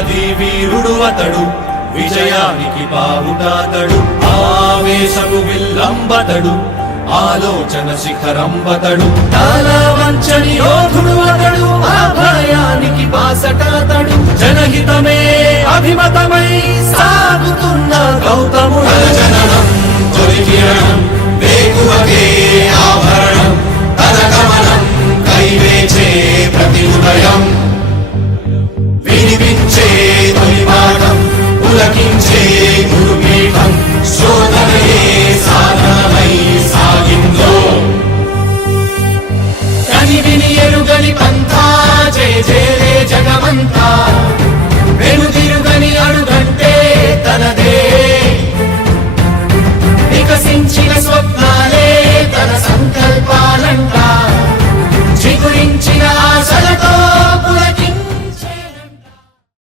వీరాది వీరుడు అతడు, విజయానికి బావుటాతడు, ఆవేశపు విల్లంబతడు, ఆలోచన శిఖరంబతడు, వంచని యోధుడు అతడు, అభయానికి బాసటాతడు, జనహితమే అభిమతమై సాగుతున్న గౌతముడు. జననం తొలి కిరణం వేకువకే ఆభరణం, తన గమనం కైవేచే ప్రతి ఉదయం, వినిపించే తొలి పాఠం పులకించే